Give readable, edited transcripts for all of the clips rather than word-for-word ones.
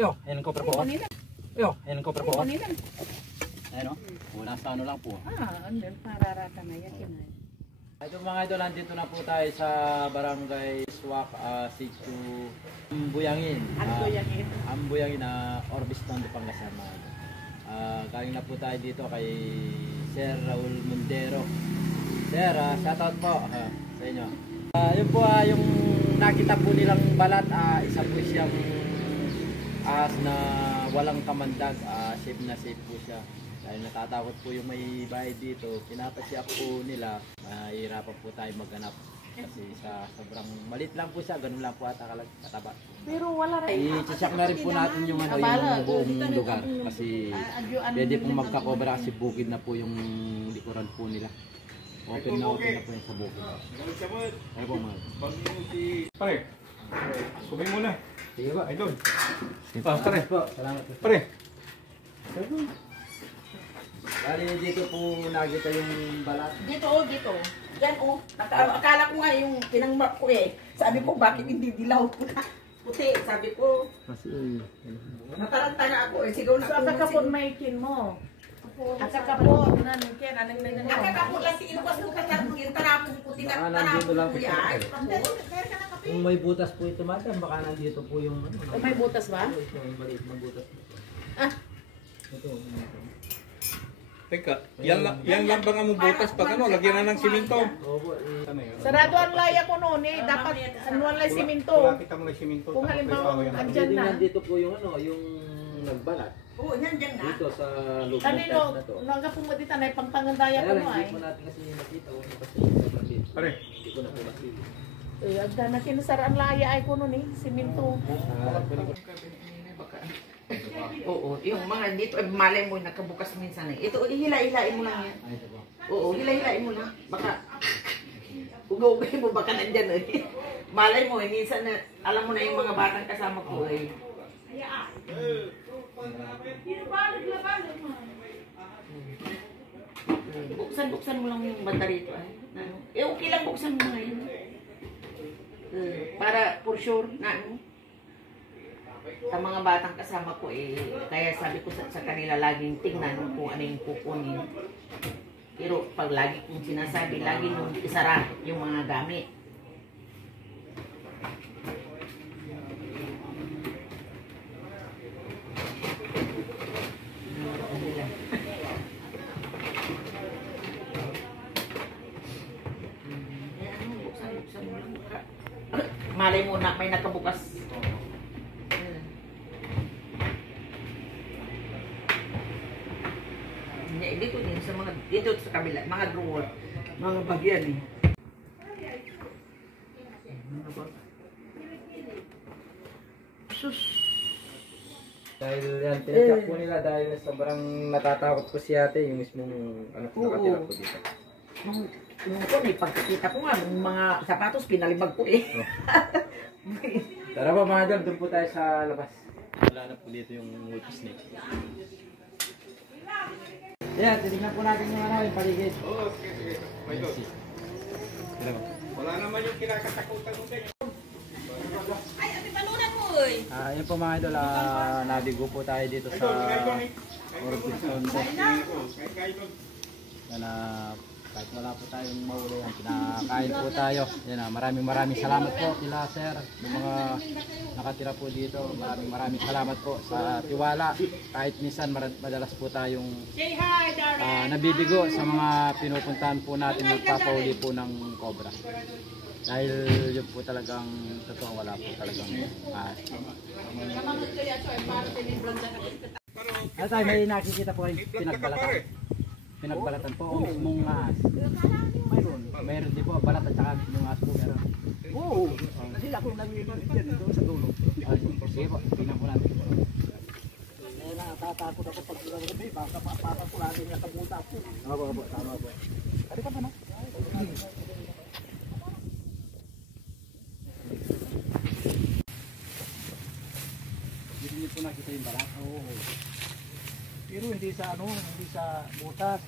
Yo, ayun ko po. Yo, ayun ko po. Ayun o. Wala sa ano lang po. Andun, pararata na yan. Ito mga idol, nandito na po tayo sa barangay Swak, Situ Ambuyangin. Ambuyangin na Orbis ng Pangasinan. Galing na po tayo dito kay Sir Raul Mundero. Sir, shoutout po sa inyo. Yun po yung nakita po nilang balat, isa po siyang ahas na walang kamandag, safe na safe po siya. Dahil natatakot po yung may bahay dito, pinapasyak po nila, mahirapan po tayo maghanap. Kasi sa sobrang malit lang po siya, ganun lang po ata kataba. Pero wala rin. I-check na rin po natin yung, yung buong lugar. Kasi pwede pong magkakobra kasi bukid na po yung likuran po nila. Open na po yung sa bukid. Ay po mga. Pare, kumain muna. Sige ba? Idol. Pare po, salamat po. Pare. Bali dito po nakita yung balat. Dito. Yan akala ko nga yung pinangmark ko Sabi ko bakit hindi dilaw puti. Sabi ko. Kasi Nataranta na ako Sigaw na ako. Sa kapon may kin mo. At sa kapon. Nakakapon lang si Ilwas nung katarapon. Yung tarapon puti na tarapon po yan. kung may butas po ito mata, baka nandito po yung ano. May butas ba? Ito, yung maliit na butas. Ito. Teka, yan lang bang ang butas pag ano, lagyan na ng simento. Opo, Sarado ang laya ko noon dapat anuan lang simento. Wala kita mo ng simento. Kung halimbawa andyan na. nandito po yung ano, yung nagbalat. Oo, nandiyan na. Dito sa loob ng Kanino, tent na to. nung nga pumudita na pangpangandaya ko mo Hindi po natin kasi nakita o kasi dito. Pare. Hindi ko na po nakita. Agda na kinusara ang laya ay ko noon simento. Oo, yung mga dito, malay mo nakabukas minsan Ito, hila-hilain mo lang yan. Oo, hila-hilain mo lang. Baka, ugay mo, baka nandyan Malay mo minsan na, alam mo na yung mga batang kasama ko Buksan mo lang yung banda rito okay lang buksan mo ngayon. Para for sure na sa mga batang kasama ko kaya sabi ko sa kanila laging tingnan kung ano yung kukunin. Pero pag lagi kong sinasabi, lagi nung isara yung mga gamit. Buksan mo lang. Malay mo na may nakabukas. Dito din sa mga dito sa kabila, mga drawer, mga bagyan Sus. Dahil yan, tinatak po nila dahil sobrang natatakot po si ate yung mismong nakatira po dito. Nung ko, may pagkakita ko nga, ng mga sapatos, pinalibag ko Tara po mga idol, doon po tayo sa labas. Wala na po dito yung multi snake. Yan, titignan po natin yung yung paligid. Oo, sige. Idol. Wala naman yung kinakatakutan mo din. Ay, ate, balunan mo Yan po mga idol, nabigo po tayo dito sa Orbison. Yan kahit wala po tayong mahuli, pinakain po tayo. Yan, maraming salamat po kila sir, yung mga nakatira po dito. Maraming salamat po sa tiwala. Kahit minsan madalas po tayong nabibigo sa mga pinupuntahan po natin, nagpapauli po ng cobra. Dahil yun po talagang totoo, wala po talagang Ano tayo, may nakikita po kayong pinagbalatan po o mismong ahas. Mayroon din po balat at saka yung ahas po meron. Oo, kasi ako nag-iwan dito sa dulo. Sige po, tingnan po natin. Natatakot ako pag sila baka papatang ko lagi niya kabuta po. Tama po. Kali ka pa na? Hindi po nakita yung balat. Oo. Pero hindi sa butas.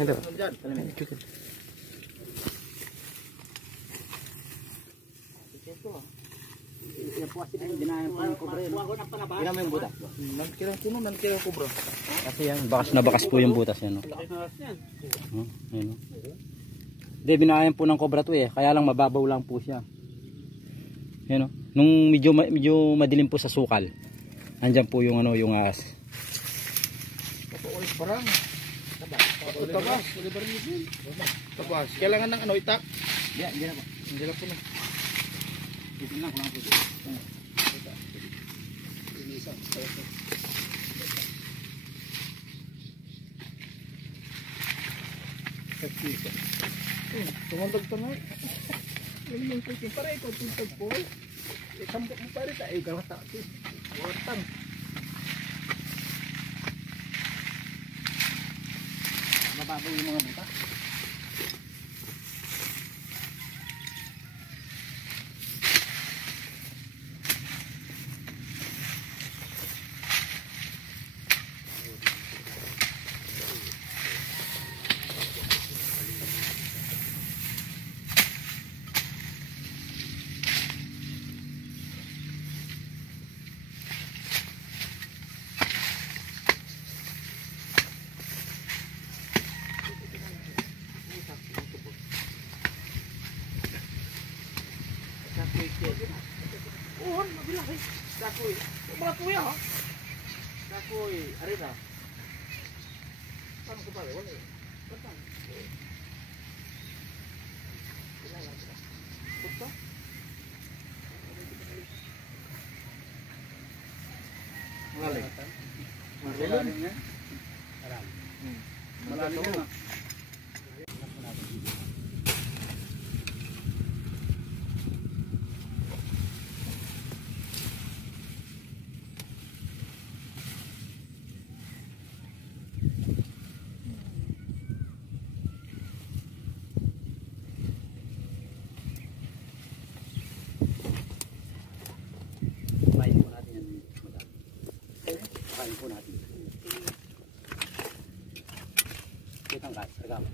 Hello. Yan po kasi dinayan po ng kobra yun. Ilan mo yung butas? Nagkirang puno, nagkirang kubra. Kasi yan, bakas na bakas po yung butas yan. No? Ayun, no? Hindi, binayan po ng kobra to eh. Kaya lang mababaw lang po siya. Yan, no? Nung medyo madilim po sa sukal. Andyan po yung ano, yung ahas. Papuulis parang. Tabas. Tabas. Kailangan ng ano, itak. Yan, yan po. Hindi lang po na. Dito lang po lang po dito. Tumandag ka na. Yung mong kuting pare, ikaw tuntag po. Sambok mo pare tayo, galata. Watang. Mababaw yung mga butas. Oo, mabilang eh. Kakoy. Mga kuya ha? Kapoy, arena. Paano ko pala? Wala eh. Basta. Basta? Malalim. Malalim yan. Malalim yan. Kain po natin yan, madam. Kain po natin. Kitang kain, regalo.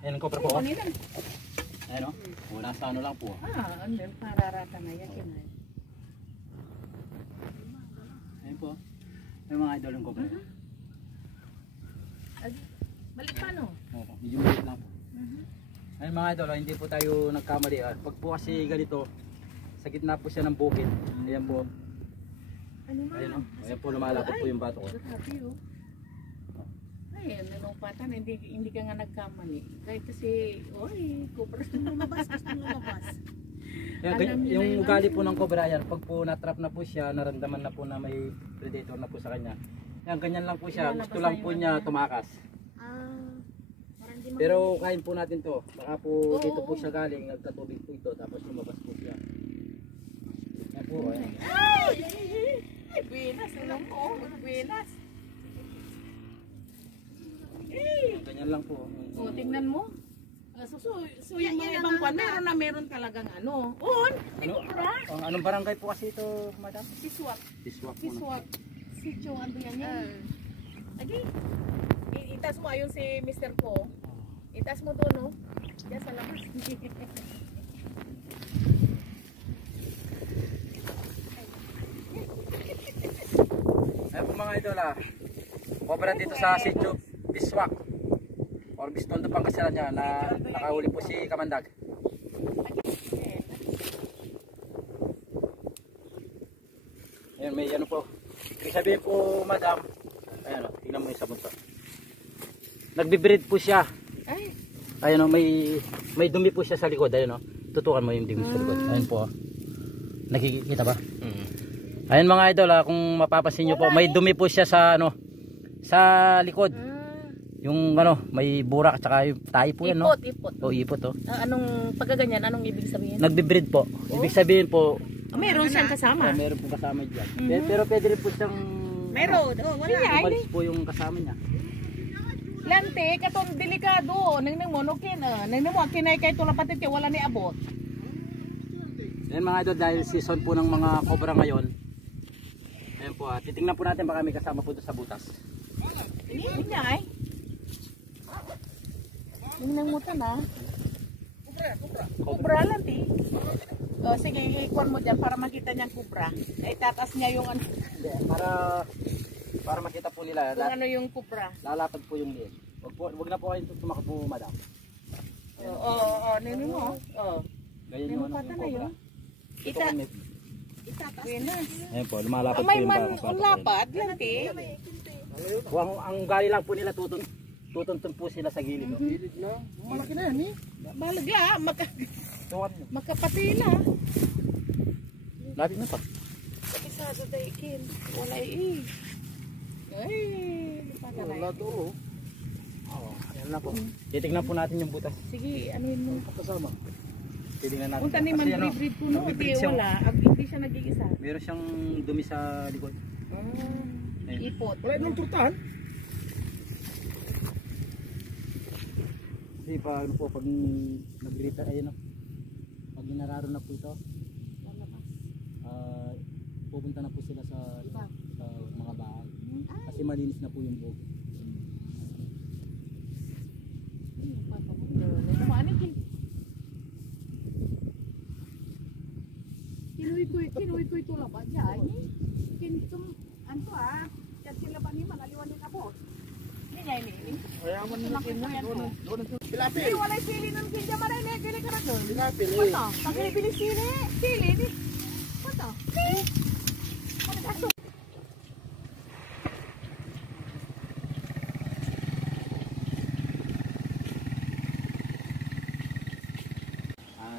Ayan ang kopra po. Ayan o. Nasa ano lang po. Ano? Pararata na yan. Ayan po. Ayan mga idol yung kopra. Balik pa no? Opo, medyo maliit lang po. Ayun mga idol, hindi po tayo nagkamali. Pag po kasi ganito, sa gitna po siya ng bukid. Ayan po. Ano ma? Ayan o. Ayan po, lumalapot po yung bato ko. Grabe oh. Ay, nanupatan, hindi ka nga nagkamali. Kahit kasi, oy, kubra. Gusto mo lumabas. Alam niyo Yung na yun. ugali po ng cobra yan, pag po natrap na po siya, naramdaman na po na may predator na po sa kanya. Yan, ganyan lang po siya. Gusto lang po niya tumakas. Pero kain po natin to. Baka po dito po siya galing, nagkatubig po ito, tapos lumabas po siya. Yan po, ayan. Ay, pinas, alam mo, pinas. Ganyan lang po. O, tingnan mo. So yung mga ibang kwan, meron talagang ano. Anong barangay po kasi ito, madam? Siswak. Siswak po na. Siswak. Sityo, ano yan yan. Agi, itas mo ayun si Mr. Ko. Itas mo doon, no? Diyan sa labas. Ayan po mga idol Cobra dito sa Sitio Biswak. Or Bistondo Pangasinan niya na nakahuli po si Kamandag. Ayan, may ano po. Ibig sabihin po, madam. Ayan o, tingnan mo yung sabon to. Nagbe-breed po siya. Ay. Ayan o, may dumi po siya sa likod. Ayan o, tutukan mo yung dumi sa likod. Ayan po. Nakikita ba? Ayan mga idol kung mapapansin nyo po, may dumi po siya sa ano, sa likod. Yung ano, may burak at saka yung tayo po yan, no? Ipot. O, ipot, oh. Anong pagkaganyan, anong ibig sabihin? Nagbe-breed po. Ibig sabihin po, Meron siyang kasama. meron po kasama dyan. Pero pwede rin po siyang Meron. Wala. umalis po yung kasama niya. Lante, katong delikado. Nang mo, no kina. Nang mo, kinay kay tulapatit kay wala ni abot. Ayan mga idol, dahil season po ng mga cobra ngayon, Ayan po, titingnan po natin baka may kasama po ito sa butas. Hindi niya ay. Tingnan mo ito na. Kubra lang ti. O sige, ikuan mo dyan para makita niyang kubra. Ay tatas niya yung ano. Hindi, para makita po nila. Kung ano yung kubra. Lalapad po yung liit. Wag na po kayo tumakbo po, madam. Oo, nino mo. Oo. Ganyan Nino yung ano, pata yung na cobra. yun. Itatas. Ayan po, lumalapad po May yung man bawang lapad lang ti. ang gali lang po nila tutuntun po sila sa gilid. Gilid na. Malaki na yan eh. Balagya, Tuwan nyo. makapatila. Lapit na pa. Kapisado daikin. Wala eh. Ay, Wala to oh. Oo, ayan na po. Titignan po natin yung butas. sige, anuhin mo. Kasama. Titignan natin. Kung tanim man Kasi ano, breed ko no, nag-breed hindi siya. wala. Hindi siya nag-iisa. Meron siyang dumi sa likod. Ayun. Ipot. Wala nang turtahan. Kasi pag ano po, pag nag-breed ayun o. Pag ginararo na po ito, pupunta na po sila sa mga bahay. Kasi malinis na po yung buhok. Kinuwi ko ito laban dyan. Kintum, ano kasi laban ni manaliwan din ako. Hindi niya ini. Kaya man natin na. Doon ang pilapil. Hindi, wala sili ng kinja man ay dili ka na doon. Pilapil eh. Ano? Pag-ibili sili. Sili ni. Ano? Sili. Ano kaso?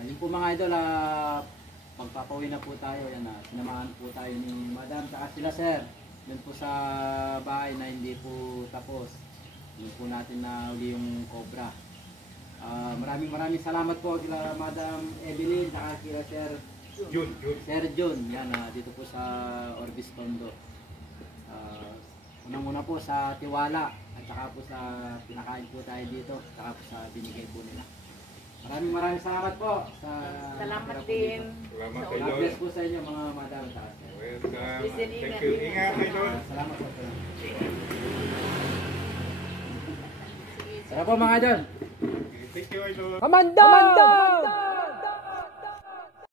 Yung po mga idol, pagpapauwi na po tayo, yan na, sinamahan po tayo ni Madam, saka sila sir, dun po sa bahay na hindi po tapos, yun po natin na uli yung cobra. Maraming salamat po kila Madam Evelyn, saka kila Sir Jun, yan, dito po sa Orbis Tondo. Unang-una po sa tiwala, at saka po sa pinakain po tayo dito, saka po sa binigay po nila. Maraming salamat po. Salamat din. Salamat God Idol. bless po sa inyo mga madam. Welcome. Listen, Thank you. Ingat Idol. Salamat po. Tara po mga idol. Thank you Idol. Kamanda!